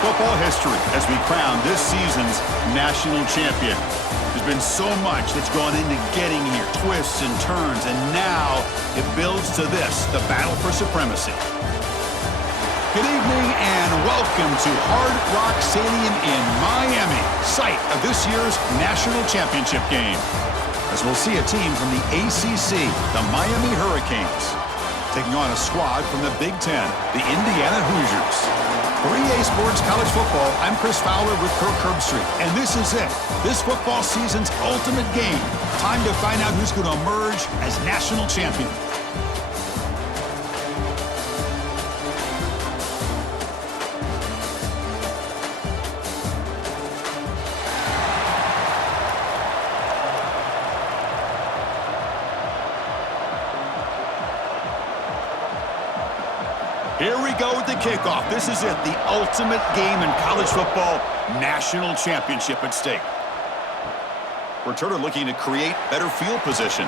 football history as we crown this season's national champion. There's been so much that's gone into getting here, twists and turns, and now it builds to this, the battle for supremacy. Good evening and welcome to Hard Rock Stadium in Miami, site of this year's national championship game. As we'll see a team from the ACC, the Miami Hurricanes, taking on a squad from the Big Ten, the Indiana Hoosiers. For EA Sports College Football, I'm Chris Fowler with Kirk Herbstreit, and this is it. This football season's ultimate game. Time to find out who's going to emerge as national champion. Here we go with the kickoff. This is it, the ultimate game in college football, national championship at stake. Returner looking to create better field position.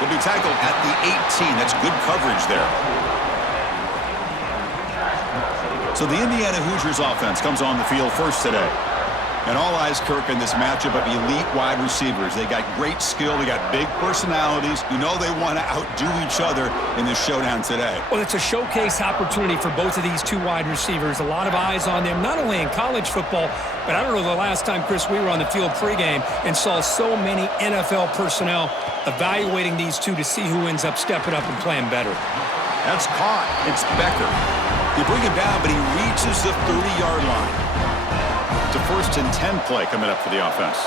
Will be tackled at the 18. That's good coverage there. So the Indiana Hoosiers offense comes on the field first today. And all eyes, Kirk, in this matchup of elite wide receivers. They got great skill. They got big personalities. You know they want to outdo each other in this showdown today. Well, it's a showcase opportunity for both of these two wide receivers. A lot of eyes on them, not only in college football, but I don't know the last time, Chris, we were on the field pregame and saw so many NFL personnel evaluating these two to see who ends up stepping up and playing better. That's caught. It's Becker. They bring him down, but he reaches the 30-yard line. It's a 1st and 10 play coming up for the offense.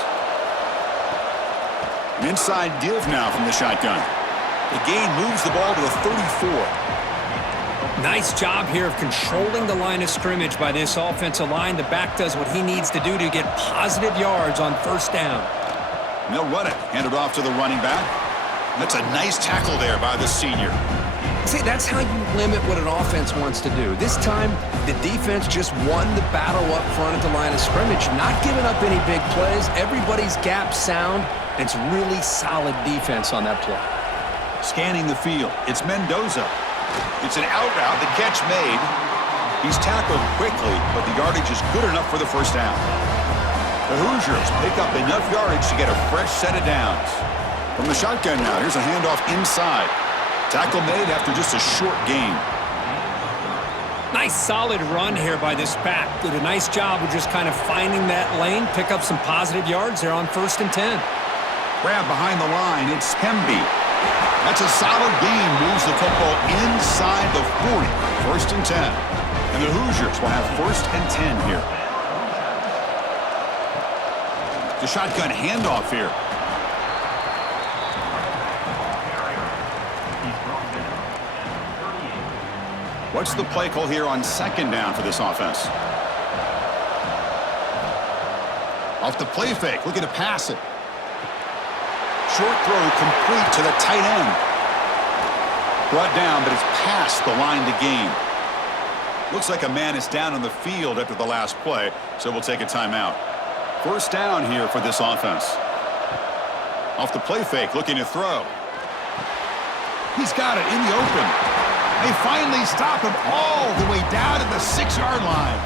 An inside give now from the shotgun. The gain moves the ball to the 34. Nice job here of controlling the line of scrimmage by this offensive line. The back does what he needs to do to get positive yards on 1st down. And they'll run it. Hand it off to the running back. That's a nice tackle there by the senior. See, that's how you limit what an offense wants to do. This time, the defense just won the battle up front at the line of scrimmage, not giving up any big plays. Everybody's gap sound. It's really solid defense on that play. Scanning the field. It's Mendoza. It's an out route. The catch made. He's tackled quickly, but the yardage is good enough for the 1st down. The Hoosiers pick up enough yardage to get a fresh set of downs. From the shotgun now, here's a handoff inside. Tackle made after just a short gain. Nice solid run here by this back. Did a nice job of just kind of finding that lane, pick up some positive yards there on 1st and 10. Grab behind the line. It's Hemby. That's a solid gain. Moves the football inside the 40. 1st and 10. And the Hoosiers will have 1st and 10 here. The shotgun handoff here. What's the play call here on 2nd down for this offense? Off the play fake, looking to pass it. Short throw complete to the tight end. Brought down, but it's past the line to gain. Looks like a man is down on the field after the last play, so we'll take a timeout. 1st down here for this offense. Off the play fake, looking to throw. He's got it in the open. They finally stop him all the way down at the 6-yard line.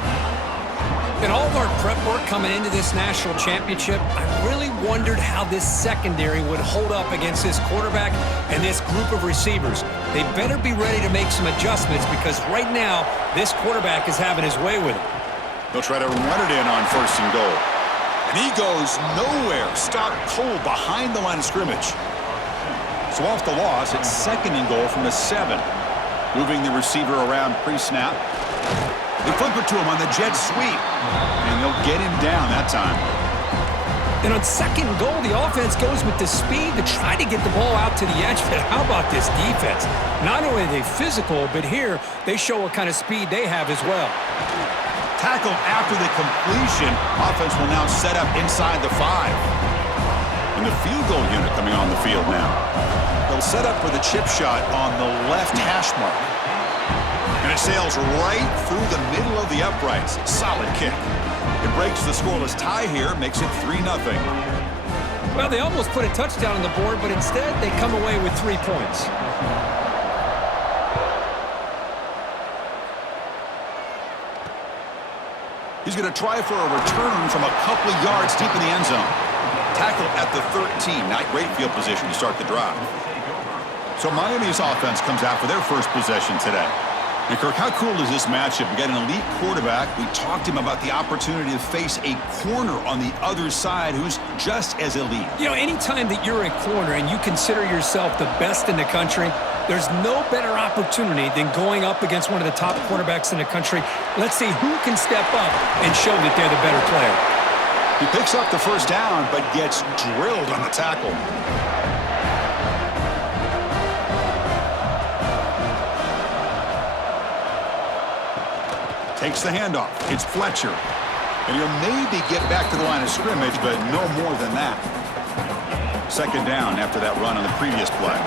In all of our prep work coming into this national championship, I really wondered how this secondary would hold up against this quarterback and this group of receivers. They better be ready to make some adjustments because right now, this quarterback is having his way with it. They'll try to run it in on 1st and goal. And he goes nowhere. Stopped cold behind the line of scrimmage. So off the loss, it's 2nd and goal from the 7. Moving the receiver around pre-snap. They flip it to him on the jet sweep. And they'll get him down that time. And on 2nd and goal, the offense goes with the speed to try to get the ball out to the edge. But how about this defense? Not only are they physical, but here they show what kind of speed they have as well. Tackle after the completion. Offense will now set up inside the 5. And the field goal unit coming on the field now. They'll set up for the chip shot on the left hash mark. And it sails right through the middle of the uprights. Solid kick. It breaks the scoreless tie here, makes it 3-0. Well, they almost put a touchdown on the board, but instead they come away with 3 points. He's going to try for a return from a couple of yards deep in the end zone. Tackle at the 13. Not great field position to start the drive. So Miami's offense comes out for their first possession today. And Kirk, how cool is this matchup? We got an elite quarterback. We talked to him about the opportunity to face a corner on the other side who's just as elite. You know, anytime that you're a corner and you consider yourself the best in the country, there's no better opportunity than going up against one of the top quarterbacks in the country. Let's see who can step up and show that they're the better player. He picks up the first down, but gets drilled on the tackle. Takes the handoff. It's Fletcher. And he'll maybe get back to the line of scrimmage, but no more than that. Second down after that run on the previous play.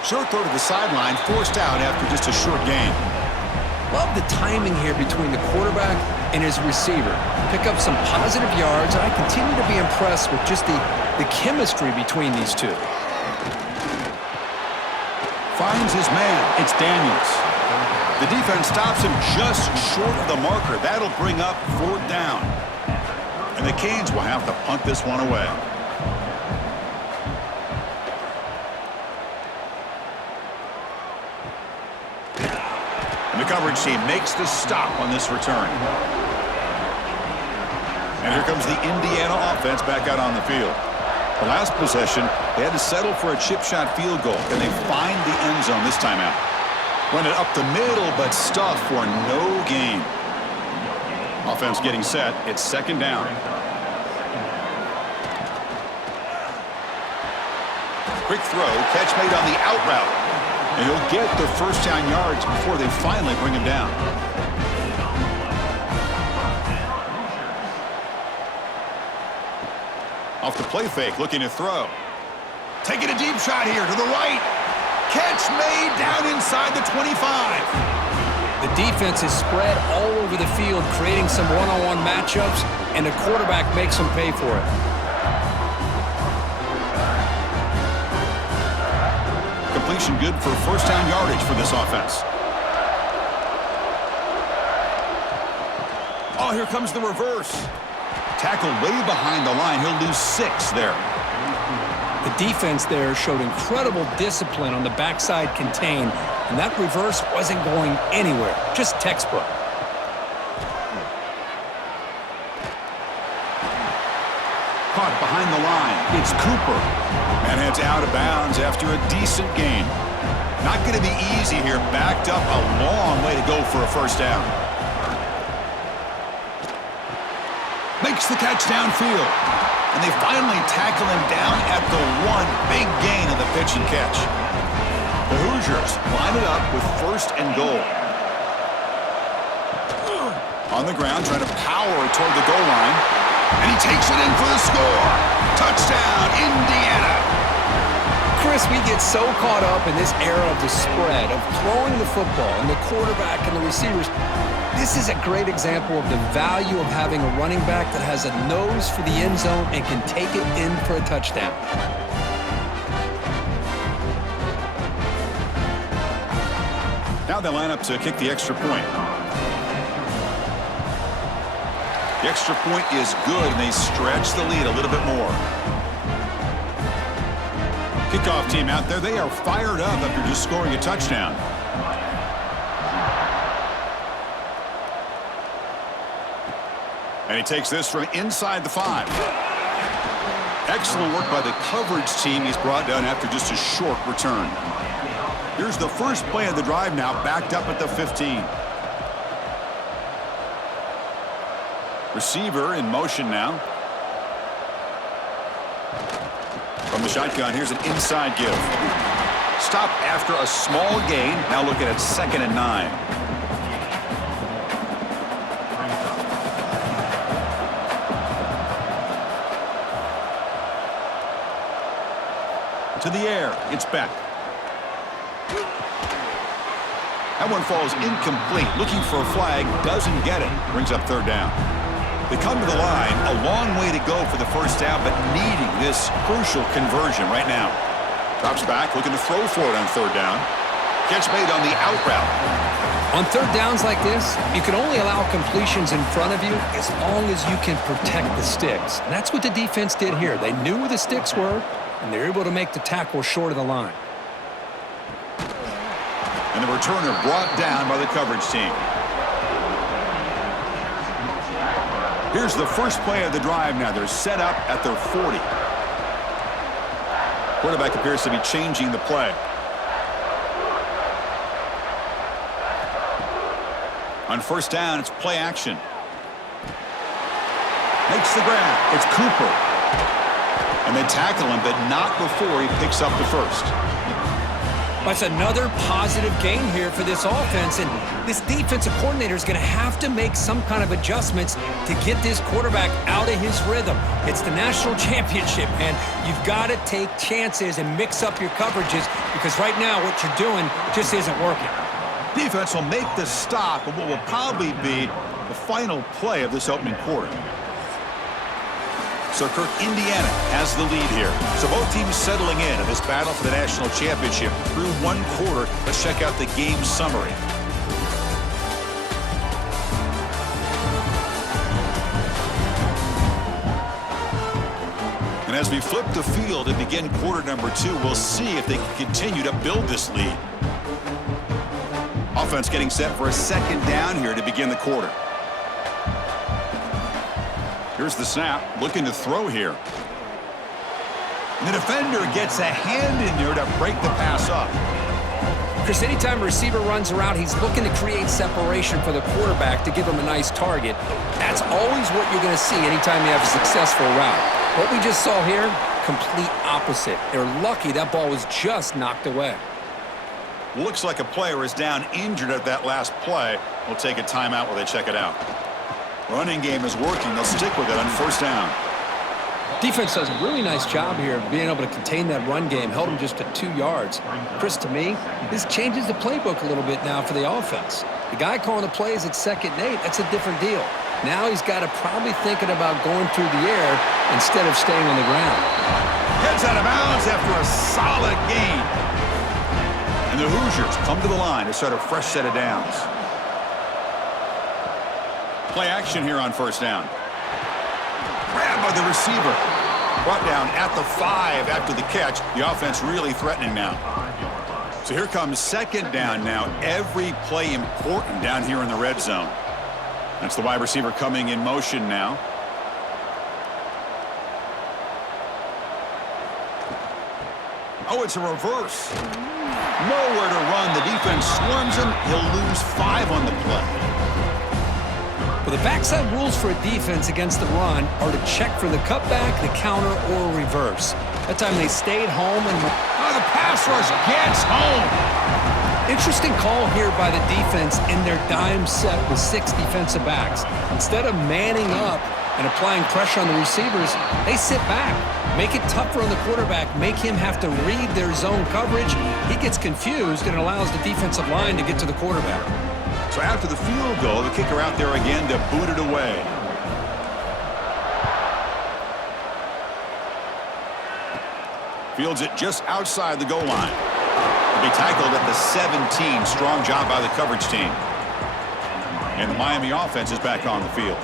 Short throw to the sideline, forced out after just a short gain. Love the timing here between the quarterback and his receiver. Pick up some positive yards, and I continue to be impressed with just the chemistry between these two. Finds his man. It's Daniels. The defense stops him just short of the marker. That'll bring up fourth down. And the Canes will have to punt this one away. And the coverage team makes the stop on this return. And here comes the Indiana offense back out on the field. The last possession, they had to settle for a chip shot field goal. Can they find the end zone this time out? Run it up the middle, but stuffed for no gain. Offense getting set. It's second down. Quick throw, catch made on the out route. And he'll get the first down yards before they finally bring him down. Off the play fake, looking to throw. Taking a deep shot here to the right. Catch made down inside the 25. The defense is spread all over the field, creating some one-on-one matchups, and the quarterback makes them pay for it. Completion good for first down yardage for this offense. Oh, here comes the reverse. Tackle way behind the line. He'll lose 6 there. The defense there showed incredible discipline on the backside contain, and that reverse wasn't going anywhere. Just textbook. Caught behind the line. It's Cooper. And heads out of bounds after a decent gain. Not going to be easy here. Backed up a long way to go for a first down. Makes the catch downfield. And they finally tackle him down at the 1. Big gain on the pitch and catch. The Hoosiers line it up with first and goal. On the ground, trying to power toward the goal line. And he takes it in for the score. Touchdown, Indiana. Chris, we get so caught up in this era of the spread, of throwing the football, and the quarterback and the receivers. This is a great example of the value of having a running back that has a nose for the end zone and can take it in for a touchdown. Now they line up to kick the extra point. The extra point is good, and they stretch the lead a little bit more. Kickoff team out there, they are fired up after just scoring a touchdown. And he takes this from inside the 5. Excellent work by the coverage team. He's brought down after just a short return. Here's the first play of the drive now, backed up at the 15. Receiver in motion now. From the shotgun, here's an inside give. Stop after a small gain. Now looking at 2nd and 9. To the air, it's Beck. That one falls incomplete. Looking for a flag, doesn't get it. Brings up third down. They come to the line, a long way to go for the first down, but needing this crucial conversion right now. Drops back, looking to throw for it on third down. Catch made on the out route. On third downs like this, you can only allow completions in front of you as long as you can protect the sticks. And that's what the defense did here. They knew where the sticks were, and they're able to make the tackle short of the line. And the returner brought down by the coverage team. Here's the first play of the drive now. They're set up at their 40. Quarterback appears to be changing the play. On first down, it's play action. Makes the grab. It's Cooper. And they tackle him, but not before he picks up the first. That's another positive gain here for this offense, and this defensive coordinator is going to have to make some kind of adjustments to get this quarterback out of his rhythm. It's the national championship, and you've got to take chances and mix up your coverages because right now what you're doing just isn't working. Defense will make the stop of what will probably be the final play of this opening quarter. So Kirk, Indiana has the lead here. So both teams settling in this battle for the national championship through one quarter. Let's check out the game summary. And as we flip the field and begin quarter number 2, we'll see if they can continue to build this lead. Offense getting set for a second down here to begin the quarter. Here's the snap, looking to throw here. And the defender gets a hand in there to break the pass up. Chris, anytime a receiver runs around, he's looking to create separation for the quarterback to give him a nice target. That's always what you're going to see anytime you have a successful route. What we just saw here, complete opposite. They're lucky that ball was just knocked away. Looks like a player is down injured at that last play. We'll take a timeout while they check it out. Running game is working. They'll stick with it on first down. Defense does a really nice job here of being able to contain that run game. Held them just to 2 yards. Chris, to me, this changes the playbook a little bit now for the offense. The guy calling the plays at 2nd and 8, that's a different deal. Now he's got to probably thinking about going through the air instead of staying on the ground. Heads out of bounds after a solid gain. And the Hoosiers come to the line to start a fresh set of downs. Play action here on first down. Grabbed by the receiver. Brought down at the 5 after the catch. The offense really threatening now. So here comes second down now. Every play important down here in the red zone. That's the wide receiver coming in motion now. Oh, it's a reverse. Nowhere to run. The defense swarms him. He'll lose 5 on the play. Well, the backside rules for a defense against the run are to check for the cutback, the counter, or reverse. That time they stayed home and the pass rush gets home. Interesting call here by the defense in their dime set with 6 defensive backs. Instead of manning up and applying pressure on the receivers, they sit back, make it tougher on the quarterback, make him have to read their zone coverage. He gets confused and allows the defensive line to get to the quarterback. So after the field goal, the kicker out there again to boot it away. Fields it just outside the goal line. He'll be tackled at the 17. Strong job by the coverage team. And the Miami offense is back on the field.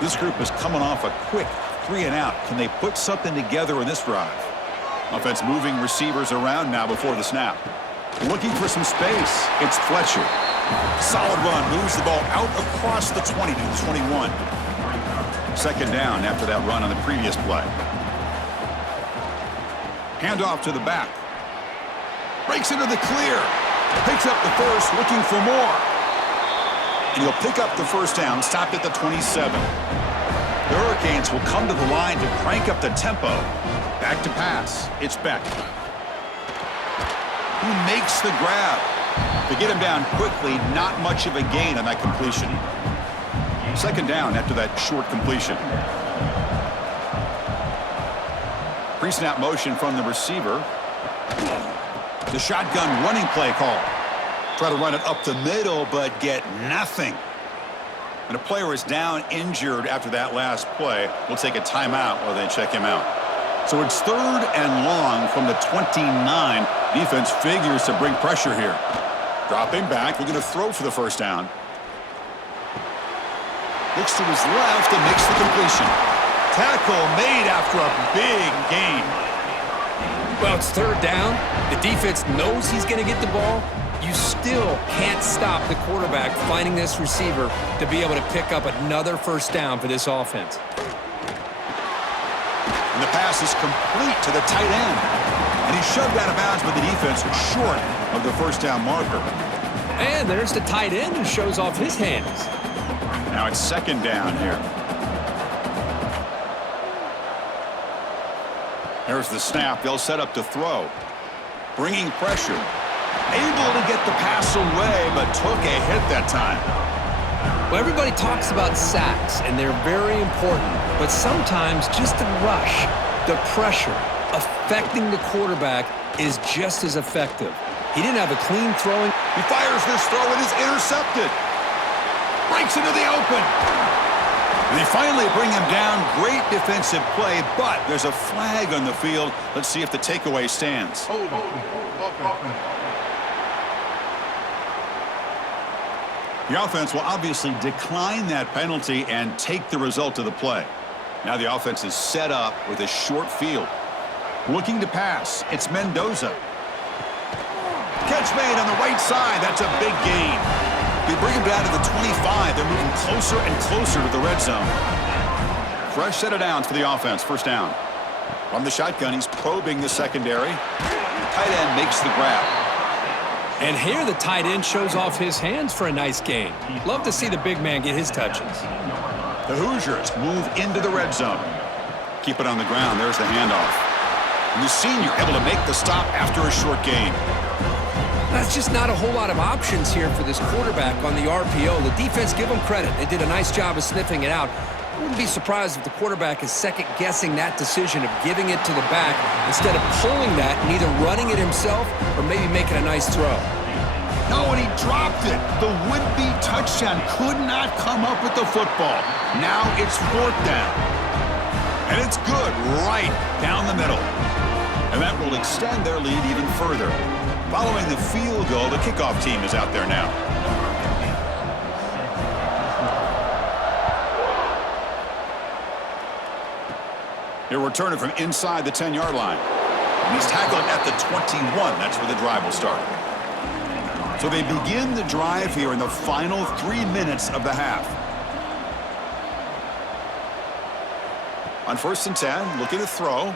This group is coming off a quick 3 and out. Can they put something together in this drive? Offense moving receivers around now before the snap. Looking for some space. It's Fletcher. Solid run. Moves the ball out across the 20 to the 21. Second down after that run on the previous play. Handoff to the back. Breaks into the clear. Picks up the first, looking for more. And he'll pick up the first down, stopped at the 27. The Hurricanes will come to the line to crank up the tempo. Back to pass. It's Beck. Who makes the grab? To get him down quickly, not much of a gain on that completion. Second down after that short completion. Pre-snap motion from the receiver. The shotgun running play call. Try to run it up the middle, but get nothing. And a player is down injured after that last play. We'll take a timeout while they check him out. So it's 3rd and long from the 29, Defense figures to bring pressure here. Dropping back, looking to throw for the first down. Looks to his left and makes the completion. Tackle made after a big gain. Well, it's third down. The defense knows he's going to get the ball. You still can't stop the quarterback finding this receiver to be able to pick up another first down for this offense. And the pass is complete to the tight end. And he's shoved out of bounds by the defense short of the first down marker. And there's the tight end who shows off his hands. Now it's second down here. There's the snap. They'll set up to throw. Bringing pressure. Able to get the pass away, but took a hit that time. Well, everybody talks about sacks, and they're very important. But sometimes just the rush, the pressure, affecting the quarterback is just as effective. He didn't have a clean throwing. He fires this throw and is intercepted. Breaks into the open. And they finally bring him down. Great defensive play, but there's a flag on the field. Let's see if the takeaway stands. The offense will obviously decline that penalty and take the result of the play. Now the offense is set up with a short field. Looking to pass, it's Mendoza. Catch made on the right side. That's a big gain. They bring him down to the 25. They're moving closer and closer to the red zone. Fresh set of downs for the offense. First down. From the shotgun, he's probing the secondary. Tight end makes the grab. And here the tight end shows off his hands for a nice gain. Love to see the big man get his touches. The Hoosiers move into the red zone. Keep it on the ground. There's the handoff. And the senior able to make the stop after a short gain. That's just not a whole lot of options here for this quarterback on the RPO. The defense, give them credit. They did a nice job of sniffing it out. I wouldn't be surprised if the quarterback is second-guessing that decision of giving it to the back instead of pulling that and either running it himself or maybe making a nice throw. No, and he dropped it. The would-be touchdown could not come up with the football. Now it's fourth down. And it's good right down the middle. And that will extend their lead even further. Following the field goal, the kickoff team is out there now. He'll return it from inside the 10-yard line. And he's tackled at the 21. That's where the drive will start. So they begin the drive here in the final 3 minutes of the half. On first and 10, looking to throw.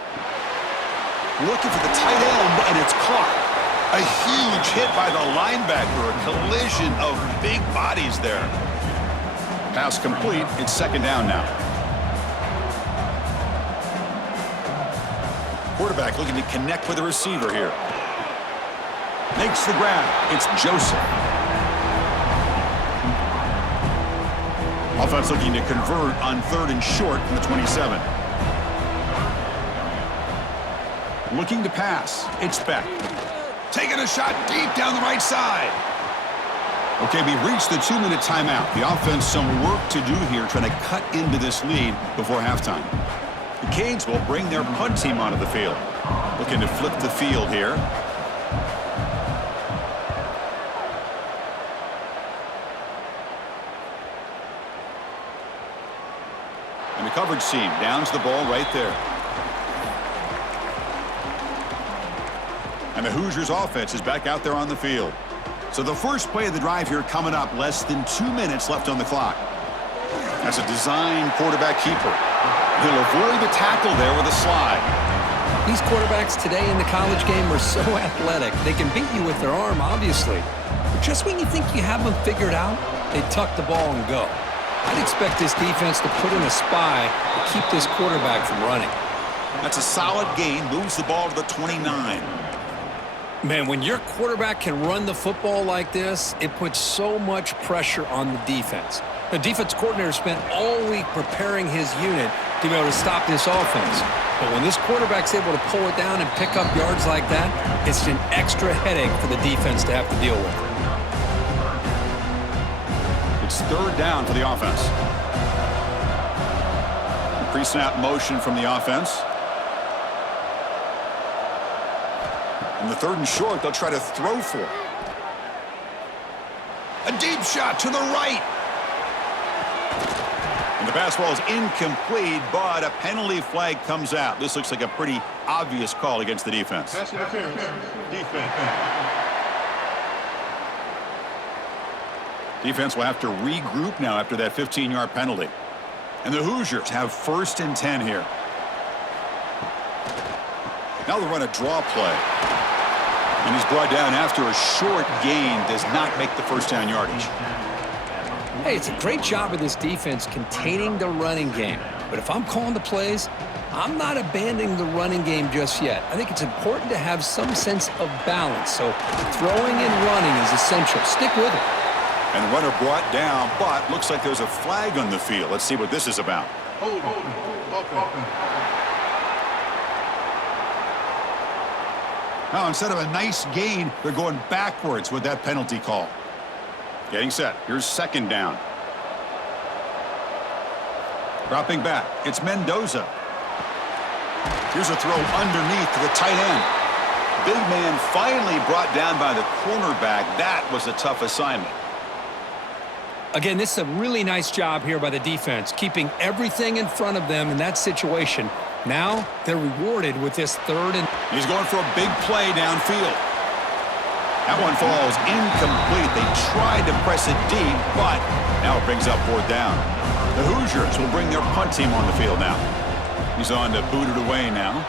Looking for the tight end, and it's caught. A huge hit by the linebacker. A collision of big bodies there. Pass complete. It's second down now. Quarterback looking to connect with the receiver here. Makes the grab. It's Joseph. Offense looking to convert on third and short from the 27. Looking to pass. It's Beck. Taking a shot deep down the right side. Okay, we reached the 2-minute timeout. The offense some work to do here trying to cut into this lead before halftime. The Canes will bring their punt team onto the field. Looking to flip the field here. And the coverage team downs the ball right there. And the Hoosiers offense is back out there on the field. So the first play of the drive here coming up, less than 2 minutes left on the clock. That's a design quarterback keeper. He'll avoid the tackle there with a slide. These quarterbacks today in the college game are so athletic. They can beat you with their arm, obviously. But just when you think you have them figured out, they tuck the ball and go. I'd expect this defense to put in a spy to keep this quarterback from running. That's a solid gain. Moves the ball to the 29. Man, when your quarterback can run the football like this, it puts so much pressure on the defense. The defense coordinator spent all week preparing his unit to be able to stop this offense. But when this quarterback's able to pull it down and pick up yards like that, it's an extra headache for the defense to have to deal with. It's third down for the offense. Pre-snap motion from the offense. On the 3rd and short, they'll try to throw for it. A deep shot to the right. And the pass ball is incomplete, but a penalty flag comes out. This looks like a pretty obvious call against the defense. Pass interference. Defense. Defense will have to regroup now after that 15-yard penalty. And the Hoosiers have 1st and 10 here. Now they'll run a draw play. And he's brought down after a short gain, does not make the first down yardage. Hey, it's a great job of this defense containing the running game. But if I'm calling the plays, I'm not abandoning the running game just yet. I think it's important to have some sense of balance. So throwing and running is essential. Stick with it. And the runner brought down, but looks like there's a flag on the field. Let's see what this is about. Now, instead of a nice gain, they're going backwards with that penalty call. Getting set. Here's 2nd down. Dropping back. It's Mendoza. Here's a throw underneath to the tight end. Big man finally brought down by the cornerback. That was a tough assignment. Again, this is a really nice job here by the defense, keeping everything in front of them in that situation. Now they're rewarded with this 3rd and... He's going for a big play downfield. That one falls incomplete. They tried to press it deep, but now it brings up 4th down. The Hoosiers will bring their punt team on the field now. He's on to boot it away now.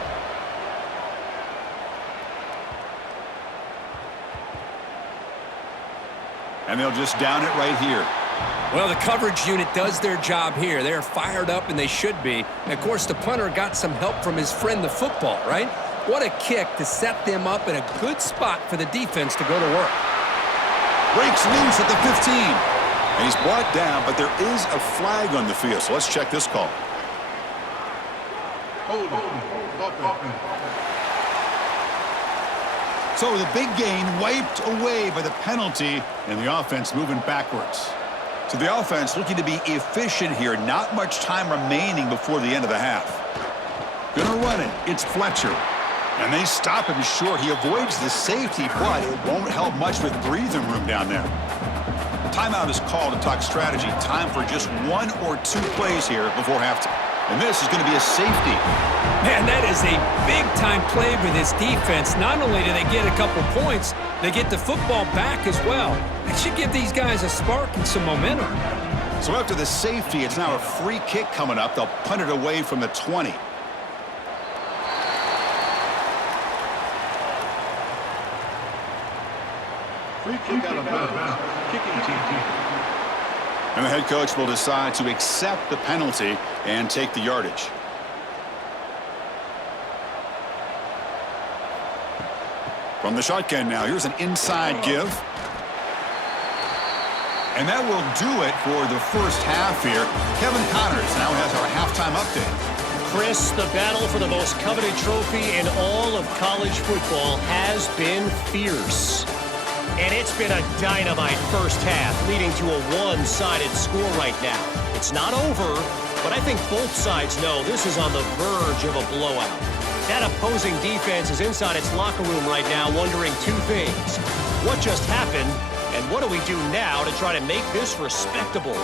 And they'll just down it right here. Well, the coverage unit does their job here. They're fired up, and they should be. And, of course, the punter got some help from his friend, the football, right? What a kick to set them up in a good spot for the defense to go to work. Breaks loose at the 15. And he's brought down, but there is a flag on the field. So let's check this call. So the big gain wiped away by the penalty, and the offense moving backwards. So the offense looking to be efficient here. Not much time remaining before the end of the half. Gonna run it. It's Fletcher. And they stop him short. He avoids the safety, but it won't help much with breathing room down there. Timeout is called to talk strategy. Time for just 1 or 2 plays here before halftime. And this is going to be a safety. Man, that is a big-time play for this defense. Not only do they get a couple points, they get the football back as well. That should give these guys a spark and some momentum. So after the safety, it's now a free kick coming up. They'll punt it away from the 20. Free kick out of bounds. Kicking team. And the head coach will decide to accept the penalty and take the yardage. From the shotgun now, here's an inside give. And that will do it for the first half here. Kevin Connors now has our halftime update. Chris, the battle for the most coveted trophy in all of college football has been fierce. And it's been a dynamite first half, leading to a one-sided score right now. It's not over, but I think both sides know this is on the verge of a blowout. That opposing defense is inside its locker room right now wondering 2 things. What just happened, and what do we do now to try to make this respectable?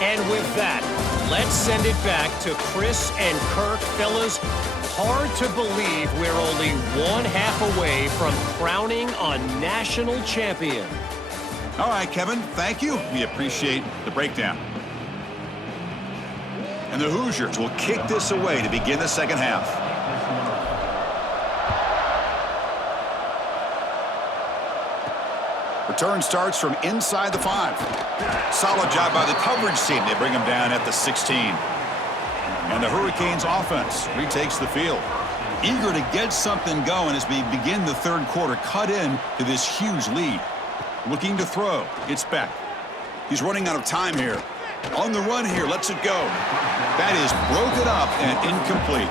And with that, let's send it back to Chris and Kirk. Fellas, hard to believe we're only 1 half away from crowning a national champion. All right, Kevin, thank you. We appreciate the breakdown. And the Hoosiers will kick this away to begin the second half. Return starts from inside the 5. Solid job by the coverage team. They bring him down at the 16. And the Hurricanes offense retakes the field. Eager to get something going as we begin the 3rd quarter, cut in to this huge lead. Looking to throw. It's Beck. He's running out of time here. On the run here, lets it go. That is broken up and incomplete.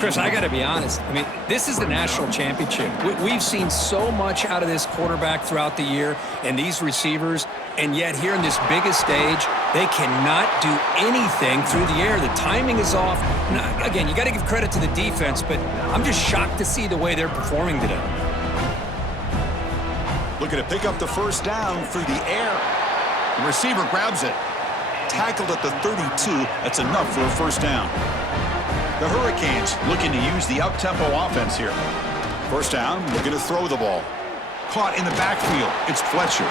Chris, I got to be honest. I mean, this is the national championship. We've seen so much out of this quarterback throughout the year, and these receivers. And yet here in this biggest stage, they cannot do anything through the air. The timing is off. Now, again, you got to give credit to the defense, but I'm just shocked to see the way they're performing today. Looking to pick up the first down through the air. The receiver grabs it. Tackled at the 32. That's enough for a first down. The Hurricanes looking to use the up-tempo offense here. First down, looking to throw the ball. Caught in the backfield. It's Fletcher.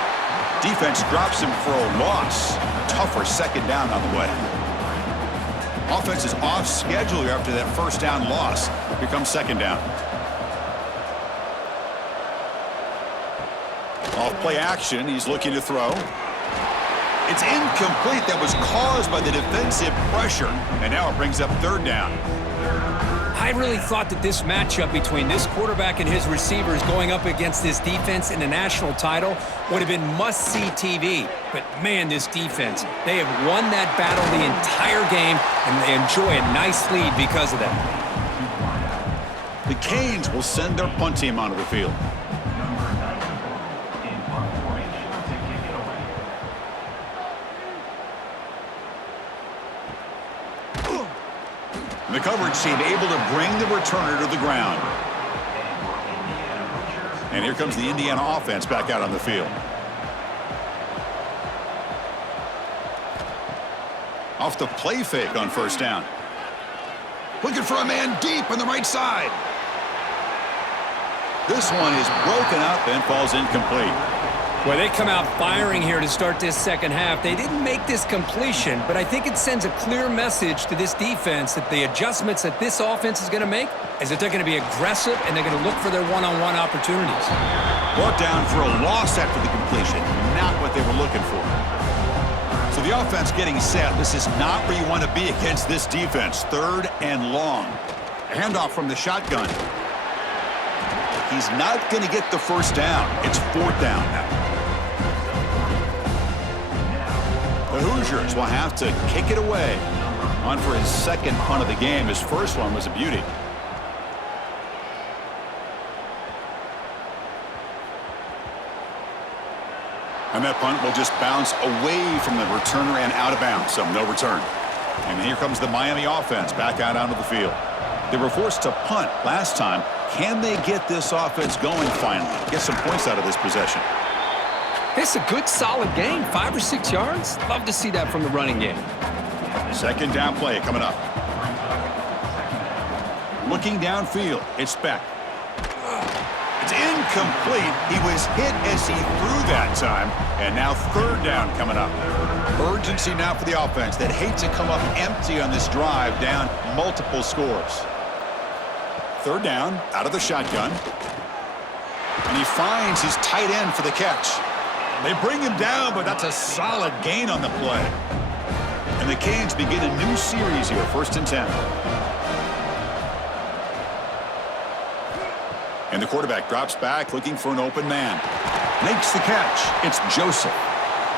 Defense drops him for a loss. Tougher second down on the way. Offense is off schedule here after that first down loss. Here comes second down. Off play action, he's looking to throw. It's incomplete. That was caused by the defensive pressure. And now it brings up third down. I really thought that this matchup between this quarterback and his receivers going up against this defense in the national title would have been must-see TV. But, man, this defense, they have won that battle the entire game, and they enjoy a nice lead because of that. The Canes will send their punt team onto the field. The coverage team able to bring the returner to the ground. And here comes the Indiana offense back out on the field. Off the play fake on first down. Looking for a man deep on the right side. This one is broken up and falls incomplete. Well, they come out firing here to start this second half. They didn't make this completion, but I think it sends a clear message to this defense that the adjustments that this offense is going to make is that they're going to be aggressive and they're going to look for their one-on-one opportunities. Brought down for a loss after the completion. Not what they were looking for. So the offense getting set. This is not where you want to be against this defense. Third and long. A handoff from the shotgun. He's not going to get the first down. It's fourth down now. The Hoosiers will have to kick it away. On for his second punt of the game. His first one was a beauty. And that punt will just bounce away from the returner and out of bounds, so no return. And here comes the Miami offense back out onto the field. They were forced to punt last time. Can they get this offense going finally? Get some points out of this possession. It's a good, solid game. 5 or 6 yards. Love to see that from the running game. Second down play coming up. Looking downfield. It's Beck. It's incomplete. He was hit as he threw that time. And now third down coming up. Urgency now for the offense that hates to come up empty on this drive, down multiple scores. Third down, out of the shotgun. And he finds his tight end for the catch. They bring him down, but that's a solid gain on the play. And the Canes begin a new series here, 1st and 10. And the quarterback drops back, looking for an open man. Makes the catch. It's Joseph.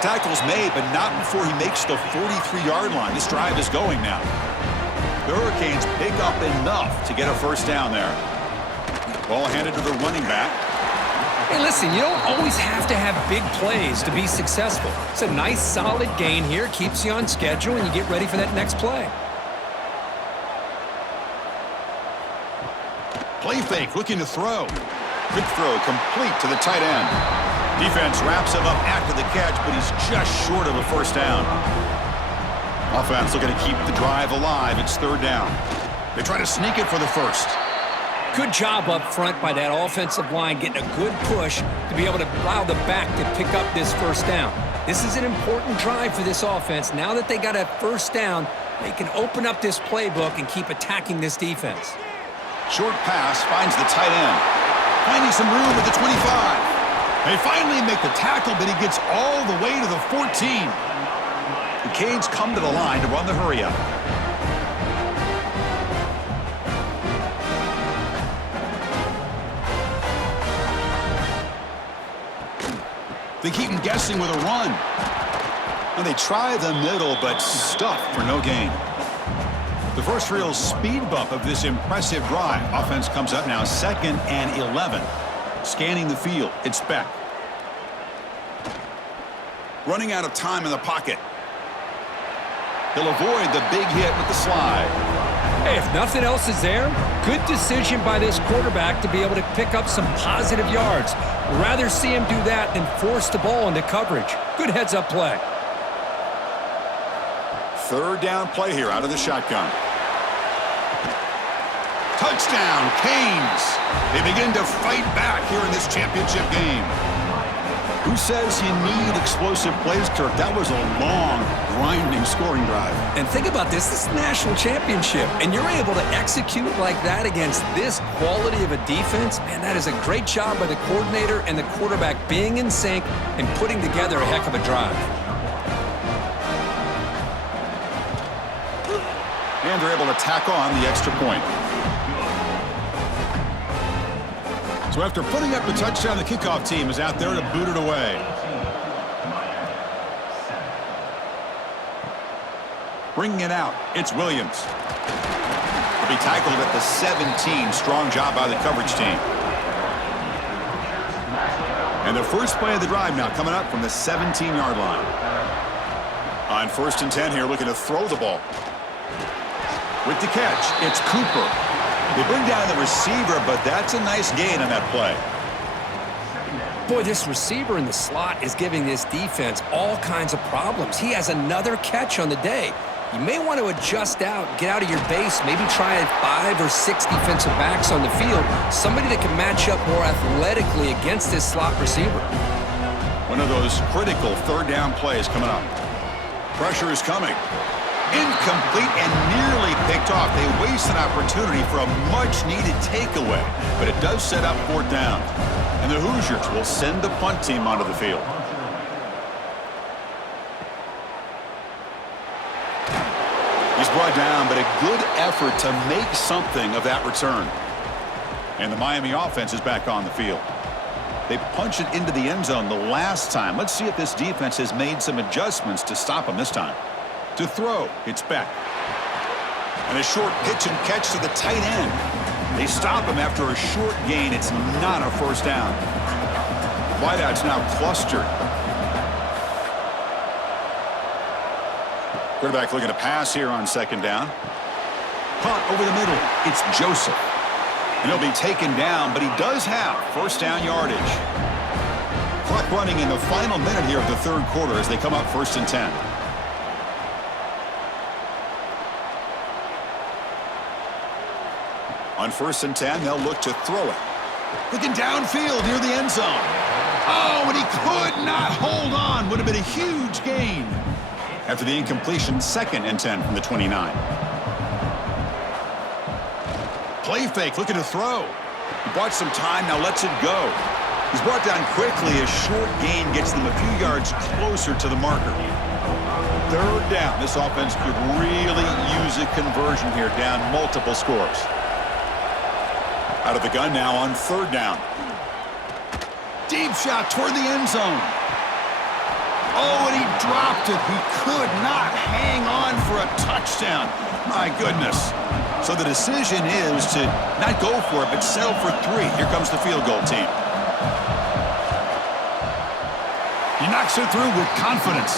Tackle's made, but not before he makes the 43-yard line. This drive is going now. The Hurricanes pick up enough to get a first down there. Ball handed to the running back. Hey, listen, you don't always have to have big plays to be successful. It's a nice, solid gain here. Keeps you on schedule, and you get ready for that next play. Play fake, looking to throw. Quick throw, complete to the tight end. Defense wraps him up after the catch, but he's just short of a first down. Offense looking to keep the drive alive. It's third down. They try to sneak it for the first. Good job up front by that offensive line, getting a good push to be able to allow the back to pick up this first down. This is an important drive for this offense. Now that they got a first down, they can open up this playbook and keep attacking this defense. Short pass finds the tight end. Finding some room at the 25. They finally make the tackle, but he gets all the way to the 14. The Canes come to the line to run the hurry-up. They keep him guessing with a run. And they try the middle, but stuffed for no gain. The first real speed bump of this impressive drive. Offense comes up now 2nd and 11. Scanning the field, it's Beck. Running out of time in the pocket. He'll avoid the big hit with the slide. Hey, if nothing else is there, good decision by this quarterback to be able to pick up some positive yards. Rather see him do that than force the ball into coverage. Good heads-up play. Third down play here out of the shotgun. Touchdown, Canes. They begin to fight back here in this championship game. Who says you need explosive plays, Kirk? That was a long, grinding scoring drive. And think about this. This is a national championship, and you're able to execute like that against this quality of a defense. Man, that is a great job by the coordinator and the quarterback being in sync and putting together a heck of a drive. And they're able to tack on the extra point. So after putting up the touchdown, the kickoff team is out there to boot it away. Bringing it out, it's Williams. He'll be tackled at the 17. Strong job by the coverage team. And the first play of the drive now coming up from the 17-yard line. On 1st and 10 here, looking to throw the ball. With the catch, it's Cooper. They bring down the receiver, but that's a nice gain on that play. Boy, this receiver in the slot is giving this defense all kinds of problems. He has another catch on the day. You may want to adjust out, get out of your base, maybe try 5 or 6 defensive backs on the field, somebody that can match up more athletically against this slot receiver. One of those critical third down plays coming up. Pressure is coming. Incomplete and nearly picked off. They waste an opportunity for a much-needed takeaway, but it does set up 4th down. And the Hoosiers will send the punt team onto the field. He's brought down, but a good effort to make something of that return. And the Miami offense is back on the field. They punched it into the end zone the last time. Let's see if this defense has made some adjustments to stop them this time. To throw, it's Beck. And a short pitch and catch to the tight end. They stop him after a short gain. It's not a 1st down. Wideout's now clustered. Quarterback looking to pass here on 2nd down. Punt over the middle. It's Joseph. And he'll be taken down, but he does have 1st down yardage. Clock running in the final minute here of the 3rd quarter as they come up 1st and 10. On 1st and 10, they'll look to throw it. Looking downfield near the end zone. Oh, and he could not hold on. Would have been a huge gain. After the incompletion, 2nd and 10 from the 29. Play fake, looking to throw. He bought some time, now lets it go. He's brought down quickly. A short gain gets them a few yards closer to the marker. 3rd down. This offense could really use a conversion here, down multiple scores. Out of the gun now on 3rd down. Deep shot toward the end zone. Oh, and he dropped it. He could not hang on for a touchdown. My goodness. So the decision is to not go for it, but settle for 3. Here comes the field goal team. He knocks it through with confidence.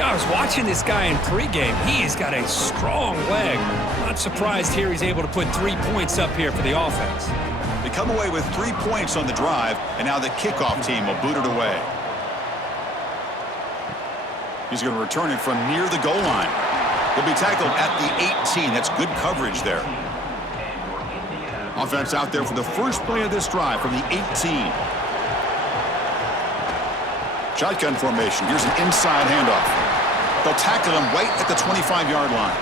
I was watching this guy in pregame. He's got a strong leg. Not surprised here he's able to put 3 points up here for the offense. They come away with 3 points on the drive, and now the kickoff team will boot it away. He's going to return it from near the goal line. He'll be tackled at the 18. That's good coverage there. Offense out there for the first play of this drive from the 18. Shotgun formation. Here's an inside handoff. They'll tackle him right at the 25-yard line.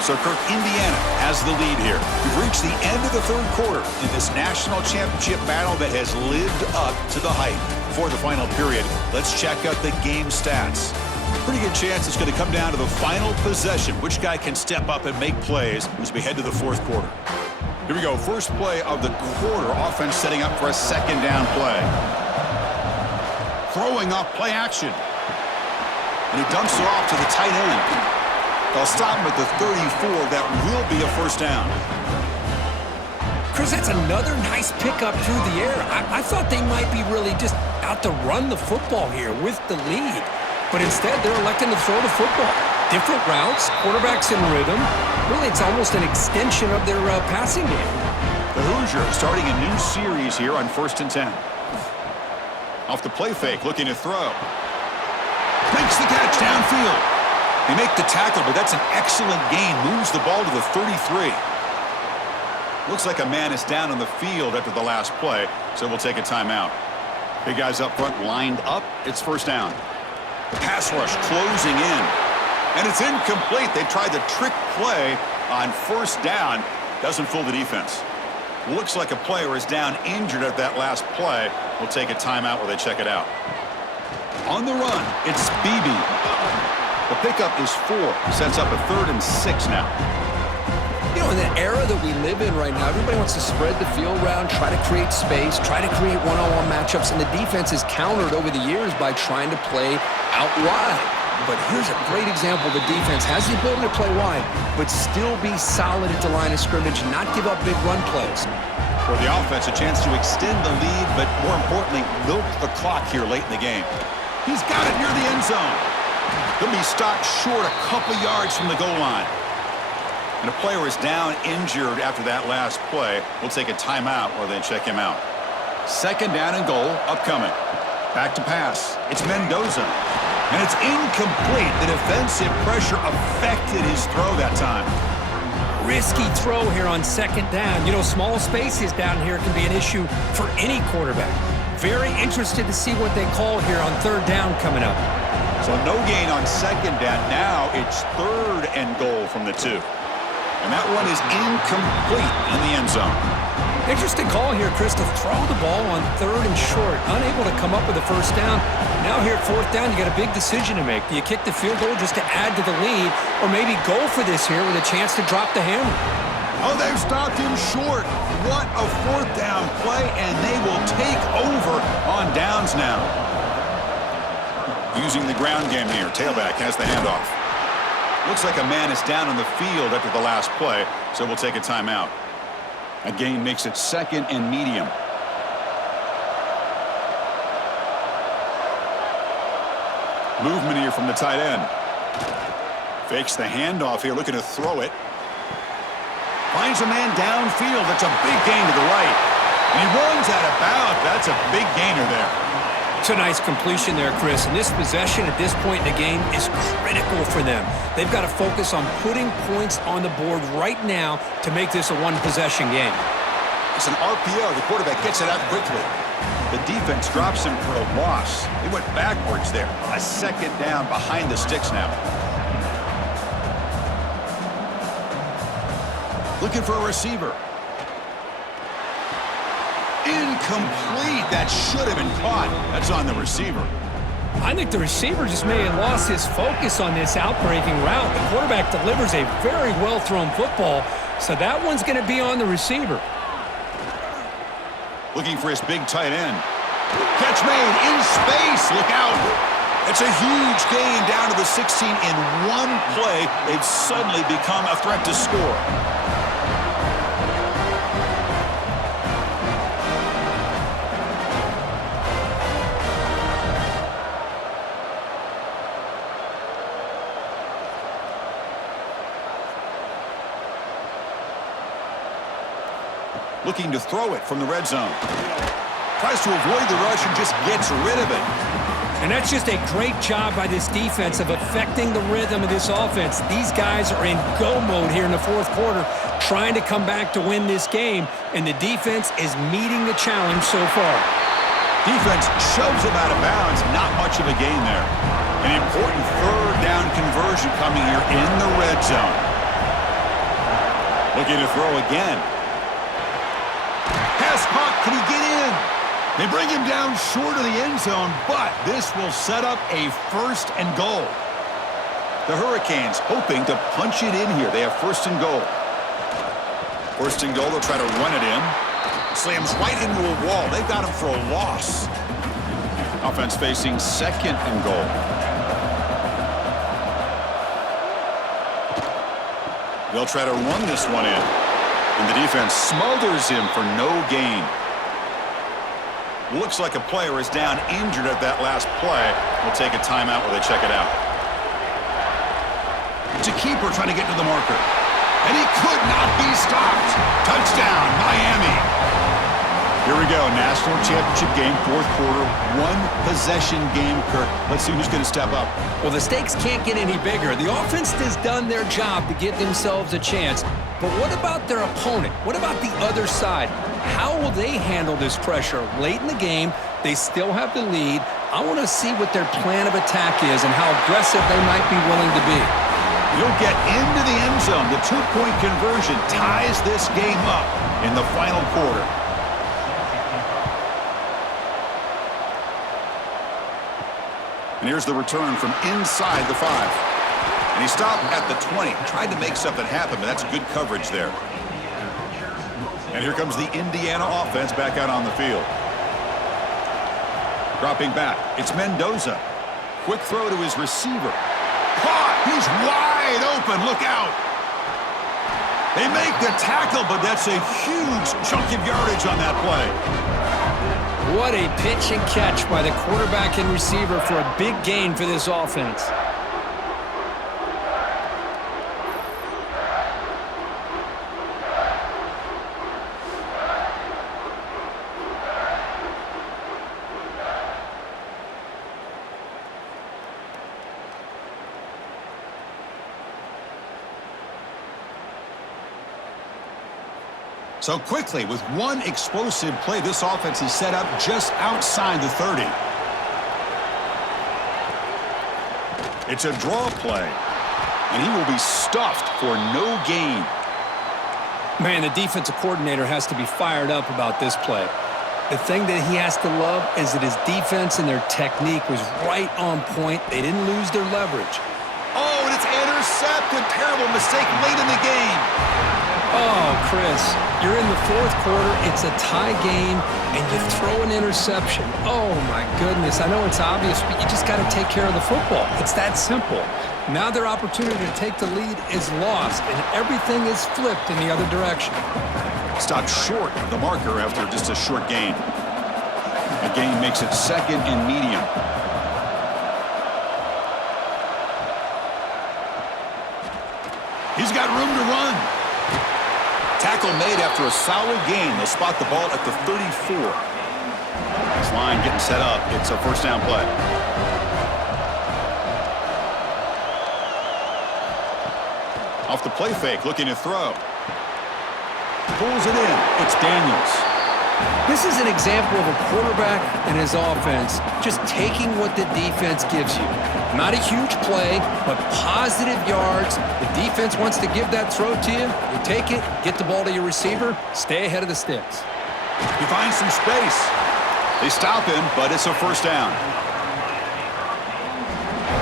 So Kirk, Indiana has the lead here. We've reached the end of the 3rd quarter in this national championship battle that has lived up to the hype. Before the final period, let's check out the game stats. Pretty good chance it's going to come down to the final possession. Which guy can step up and make plays as we head to the 4th quarter. Here we go. First play of the quarter. Offense setting up for a 2nd down play. Throwing off play action. And he dumps it off to the tight end. They'll stop him at the 34. That will be a 1st down. Chris, that's another nice pickup through the air. I thought they might be really just out to run the football here with the lead. But instead, they're electing to throw the football. Different routes, quarterbacks in rhythm. Really, it's almost an extension of their passing game. The Hoosiers starting a new series here on 1st and 10. Off the play fake, looking to throw. Makes the catch downfield. They make the tackle, but that's an excellent gain. Moves the ball to the 33. Looks like a man is down on the field after the last play, so we'll take a timeout. Big guys up front lined up. It's 1st down. The pass rush closing in. And it's incomplete. They tried the trick play on 1st down. Doesn't fool the defense. Looks like a player is down injured at that last play. We'll take a timeout while they check it out. On the run, it's BB. The pickup is 4. Sets up a 3rd and 6 now. You know, in the era that we live in right now, everybody wants to spread the field around, try to create space, try to create one-on-one matchups, and the defense is countered over the years by trying to play out wide. But here's a great example. The defense has the ability to play wide, but still be solid at the line of scrimmage, not give up big run plays. For the offense, a chance to extend the lead, but more importantly, milk the clock here late in the game. He's got it near the end zone. He'll be stopped short a couple yards from the goal line. And a player is down injured after that last play. We'll take a timeout while they check him out. 2nd down and goal upcoming. Back to pass. It's Mendoza. And it's incomplete. The defensive pressure affected his throw that time. Risky throw here on 2nd down. You know, small spaces down here can be an issue for any quarterback. Very interested to see what they call here on 3rd down coming up. So no gain on 2nd down. Now it's 3rd and goal from the 2. And that one is incomplete in the end zone. Interesting call here, Chris, to throw the ball on 3rd and short. Unable to come up with a 1st down. Now here at 4th down, you got a big decision to make. Do you kick the field goal just to add to the lead, or maybe go for this here with a chance to drop the hammer? Oh, they've stopped him short. What a 4th down play, and they will take over on downs now. Using the ground game here. Tailback has the handoff. Looks like a man is down on the field after the last play, so we'll take a timeout. A gain makes it 2nd and medium. Movement here from the tight end. Fakes the handoff here, looking to throw it. Finds a man downfield. That's a big gain to the right. And he runs out of bounds. That's a big gainer there. It's a nice completion there, Chris. And this possession at this point in the game is critical for them. They've got to focus on putting points on the board right now to make this a one-possession game. It's an RPO. The quarterback gets it out quickly. The defense drops him for a loss. They went backwards there. A 2nd down behind the sticks now. Looking for a receiver. Incomplete. That should have been caught. That's on the receiver. I think the receiver just may have lost his focus on this outbreaking route. The quarterback delivers a very well-thrown football, so that one's going to be on the receiver. Looking for his big tight end. Catch made in space. Look out. It's a huge gain down to the 16 in one play. They've suddenly become a threat to score. Looking to throw it from the red zone. Tries to avoid the rush and just gets rid of it. And that's just a great job by this defense of affecting the rhythm of this offense. These guys are in go mode here in the 4th quarter, trying to come back to win this game, and the defense is meeting the challenge so far. Defense shoves him out of bounds. Not much of a gain there. An important 3rd down conversion coming here in the red zone. Looking to throw again. Pass caught. Can he get in? They bring him down short of the end zone, but this will set up a 1st and goal. The Hurricanes hoping to punch it in here. They have 1st and goal. 1st and goal. They'll try to run it in. Slams right into a wall. They've got him for a loss. Offense facing 2nd and goal. They'll try to run this one in. And the defense smothers him for no gain. Looks like a player is down injured at that last play. We'll take a timeout while they check it out. It's a keeper trying to get to the marker. And he could not be stopped. Touchdown, Miami. Here we go, national championship game, fourth quarter, one-possession game, Kirk. Let's see who's going to step up. Well, the stakes can't get any bigger. The offense has done their job to give themselves a chance. But what about their opponent? What about the other side? How will they handle this pressure? Late in the game, they still have the lead. I want to see what their plan of attack is and how aggressive they might be willing to be. He'll get into the end zone. The two-point conversion ties this game up in the final quarter. And here's the return from inside the 5. And he stopped at the 20. Tried to make something happen, but that's good coverage there. And here comes the Indiana offense back out on the field. Dropping back. It's Mendoza. Quick throw to his receiver. Caught! He's wide open. Look out! They make the tackle, but that's a huge chunk of yardage on that play. What a pitch and catch by the quarterback and receiver for a big gain for this offense. So quickly, with one explosive play, this offense is set up just outside the 30. It's a draw play, and he will be stuffed for no gain. Man, the defensive coordinator has to be fired up about this play. The thing that he has to love is that his defense and their technique was right on point. They didn't lose their leverage. Oh, and it's intercepted. Terrible mistake late in the game. Oh, Chris, you're in the fourth quarter, it's a tie game, and you throw an interception. Oh, my goodness. I know it's obvious, but you just got to take care of the football. It's that simple. Now their opportunity to take the lead is lost, and everything is flipped in the other direction. Stopped short of the marker after just a short gain. The gain makes it second and medium. He's got room to run. Tackle made after a solid gain. They'll spot the ball at the 34. This line getting set up. It's a first down play. Off the play fake, looking to throw. Pulls it in. It's Daniels. This is an example of a quarterback and his offense just taking what the defense gives you. Not a huge play, but positive yards. The defense wants to give that throw to you. You take it, get the ball to your receiver, stay ahead of the sticks. He finds some space. They stop him, but it's a first down.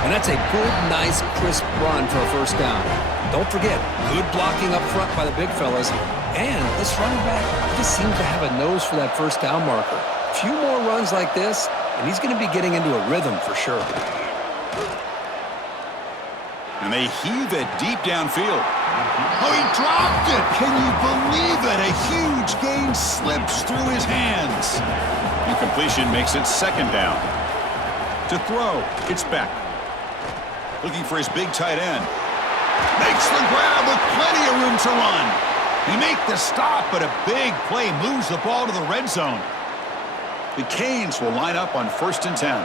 And that's a good, nice, crisp run for a first down. Don't forget, good blocking up front by the big fellas. And this running back just seems to have a nose for that first down marker. A few more runs like this, and he's going to be getting into a rhythm for sure. And they heave it deep downfield. Oh, he dropped it! Can you believe it? A huge gain slips through his hands. Incompletion makes it second down. To throw, it's Beck. Looking for his big tight end. Makes the grab with plenty of room to run. He make the stop, but a big play moves the ball to the red zone. The Canes will line up on 1st and 10.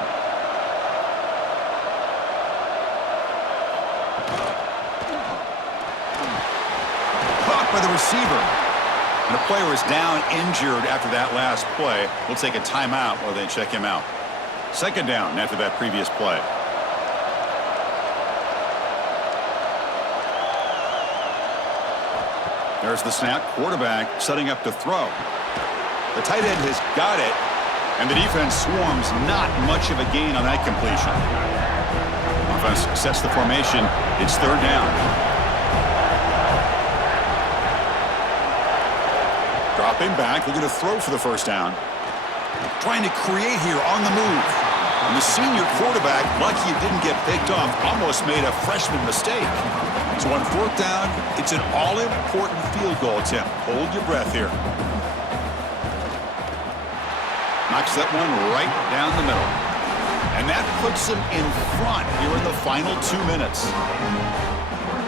Caught by the receiver. And a player is down injured after that last play. We'll take a timeout while they check him out. Second down after that previous play. There's the snap. Quarterback setting up to throw. The tight end has got it, and the defense swarms. Not much of a gain on that completion. Offense sets the formation. It's third down. Dropping back, looking to throw for the first down. Trying to create here on the move. And the senior quarterback, lucky it didn't get picked off, almost made a freshman mistake. So on fourth down, it's an all-important field goal attempt. Hold your breath here. Knocks that one right down the middle. And that puts them in front here in the final 2 minutes.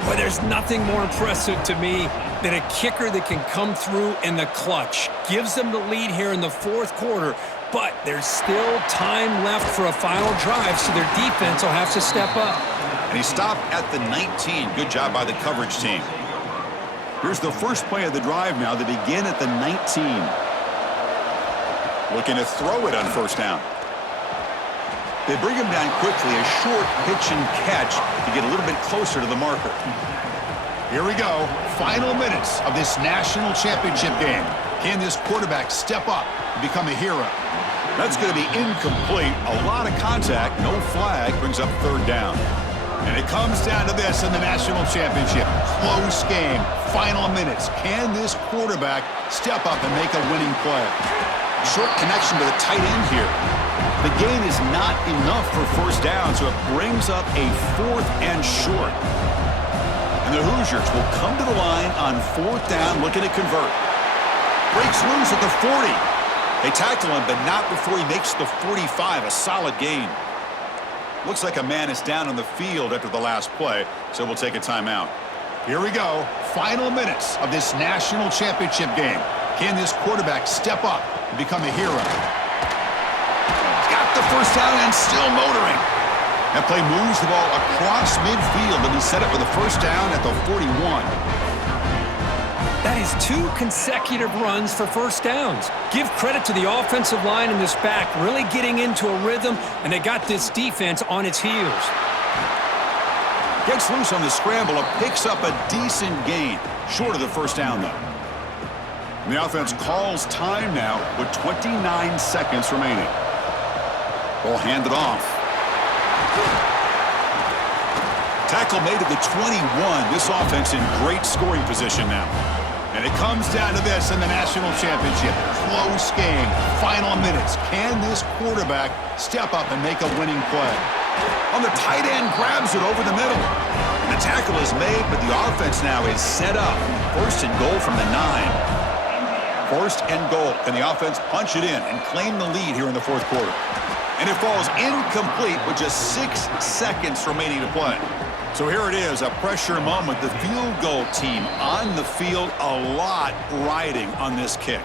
Well, there's nothing more impressive to me than a kicker that can come through in the clutch. Gives them the lead here in the fourth quarter, but there's still time left for a final drive, so their defense will have to step up. And he stopped at the 19. Good job by the coverage team. Here's the first play of the drive now. They begin at the 19. Looking to throw it on first down. They bring him down quickly, a short pitch and catch to get a little bit closer to the marker. Here we go. Final minutes of this national championship game. Can this quarterback step up and become a hero? That's going to be incomplete. A lot of contact. No flag. Brings up third down. And it comes down to this in the national championship. Close game. Final minutes. Can this quarterback step up and make a winning play? Short connection to the tight end here. The gain is not enough for first down, so it brings up a fourth and short. And the Hoosiers will come to the line on fourth down, looking to convert. Breaks loose at the 40. They tackle him, but not before he makes the 45, a solid gain. Looks like a man is down on the field after the last play, so we'll take a timeout. Here we go. Final minutes of this national championship game. Can this quarterback step up and become a hero? The first down and still motoring. That play moves the ball across midfield, and he set up with a first down at the 41. That is 2 consecutive runs for first downs. Give credit to the offensive line in this back, really getting into a rhythm, and they got this defense on its heels. Gets loose on the scramble and picks up a decent gain. Short of the first down, though. And the offense calls time now with 29 seconds remaining. Ball handed off. Tackle made at the 21. This offense in great scoring position now. And it comes down to this in the national championship. Close game. Final minutes. Can this quarterback step up and make a winning play? On the tight end, grabs it over the middle. And the tackle is made, but the offense now is set up. First and goal from the 9. First and goal. Can the offense punch it in and claim the lead here in the fourth quarter? And it falls incomplete with just 6 seconds remaining to play. So here it is, a pressure moment. The field goal team on the field, a lot riding on this kick.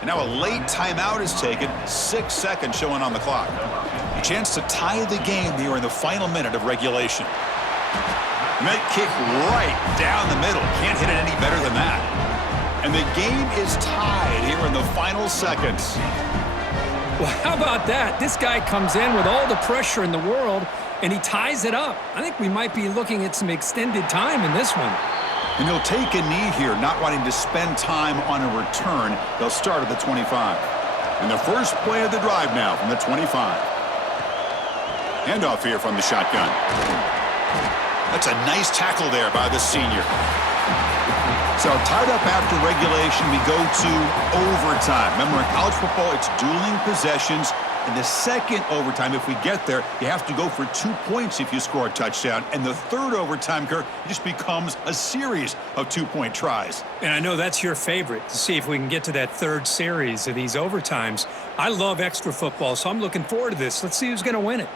And now a late timeout is taken, 6 seconds showing on the clock. A chance to tie the game here in the final minute of regulation. And that kick right down the middle. Can't hit it any better than that. And the game is tied here in the final seconds. Well, how about that? This guy comes in with all the pressure in the world, and he ties it up. I think we might be looking at some extended time in this one. And he'll take a knee here, not wanting to spend time on a return. They'll start at the 25. And the first play of the drive now from the 25. Handoff here from the shotgun. That's a nice tackle there by the senior. So tied up after regulation, we go to overtime. Remember, in college football, it's dueling possessions. In the second overtime, if we get there, you have to go for 2 points if you score a touchdown. And the third overtime, Kirk, it just becomes a series of 2-point tries. And I know that's your favorite, to see if we can get to that third series of these overtimes. I love extra football, so I'm looking forward to this. Let's see who's going to win it.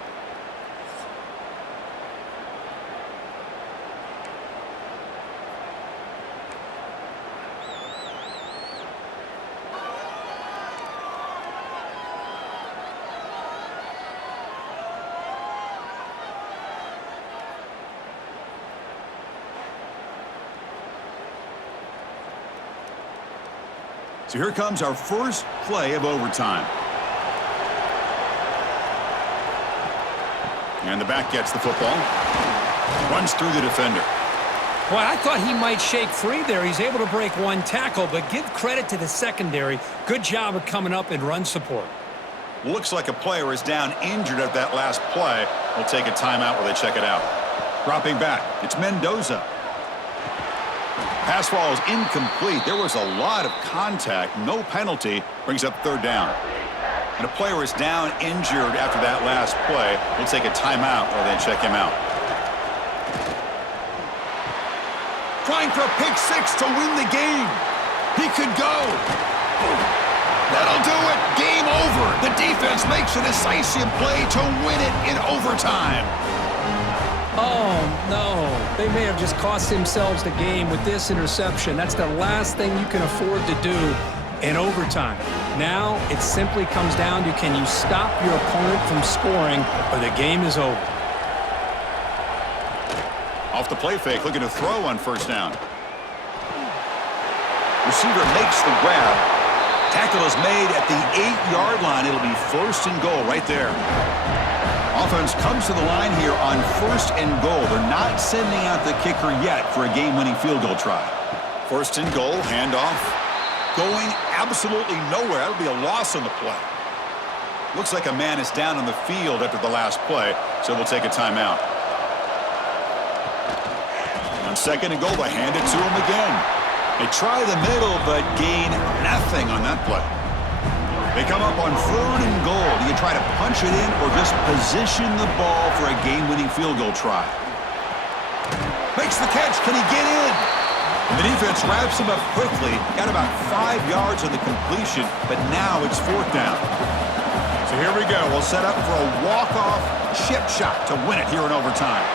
So here comes our first play of overtime. And the back gets the football. Runs through the defender. Well, I thought he might shake free there. He's able to break one tackle, but give credit to the secondary. Good job of coming up in run support. Looks like a player is down injured at that last play. We'll take a timeout while they check it out. Dropping back, it's Mendoza. Pass ball is incomplete. There was a lot of contact. No penalty. Brings up third down. And a player is down injured after that last play. We'll take a timeout while they check him out. trying for a pick six to win the game. He could go. That'll do it. Game over. The defense makes a decisive play to win it in overtime. Oh, no. They may have just cost themselves the game with this interception. That's the last thing you can afford to do in overtime. Now it simply comes down to, can you stop your opponent from scoring, or the game is over. Off the play fake, looking to throw on first down. Receiver makes the grab. Tackle is made at the 8-yard line. It'll be first and goal right there. Offense comes to the line here on first and goal. They're not sending out the kicker yet for a game-winning field goal try. First and goal, handoff. Going absolutely nowhere. That'll be a loss on the play. Looks like a man is down on the field after the last play, so we'll take a timeout. On second and goal, they hand it to him again. They try the middle, but gain nothing on that play. They come up on third and goal. Do you try to punch it in or just position the ball for a game-winning field goal try? Makes the catch. Can he get in? And the defense wraps him up quickly. Got about 5 yards on the completion, but now it's fourth down. So here we go. We'll set up for a walk-off chip shot to win it here in overtime.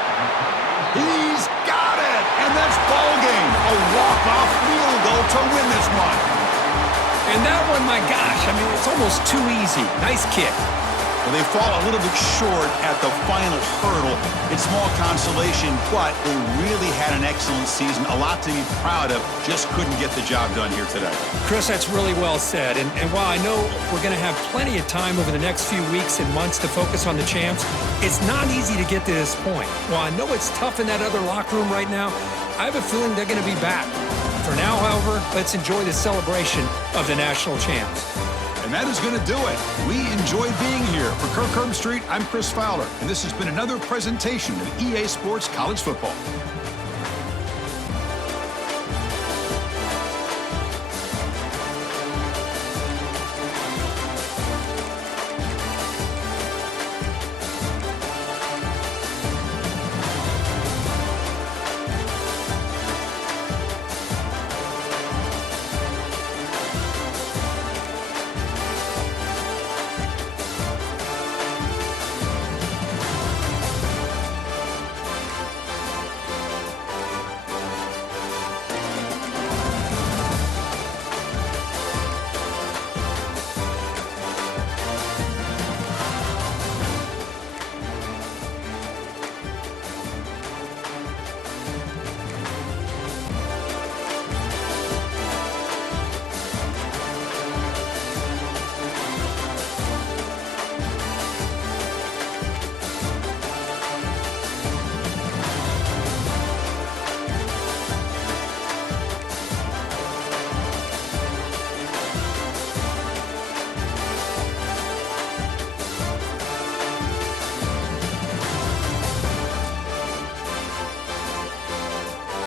He's got it, and that's ball game. A walk-off field goal to win this one. And that one, my gosh, I mean, it's almost too easy. Nice kick. Well, they fall a little bit short at the final hurdle. It's small consolation, but they really had an excellent season. A lot to be proud of. Just couldn't get the job done here today. Chris, that's really well said. And while I know we're going to have plenty of time over the next few weeks and months to focus on the champs, it's not easy to get to this point. While I know it's tough in that other locker room right now, I have a feeling they're going to be back. For now, however, let's enjoy the celebration of the national champs. And that is going to do it. We enjoyed being here. For Kirk Street, I'm Chris Fowler, and this has been another presentation of EA Sports College Football.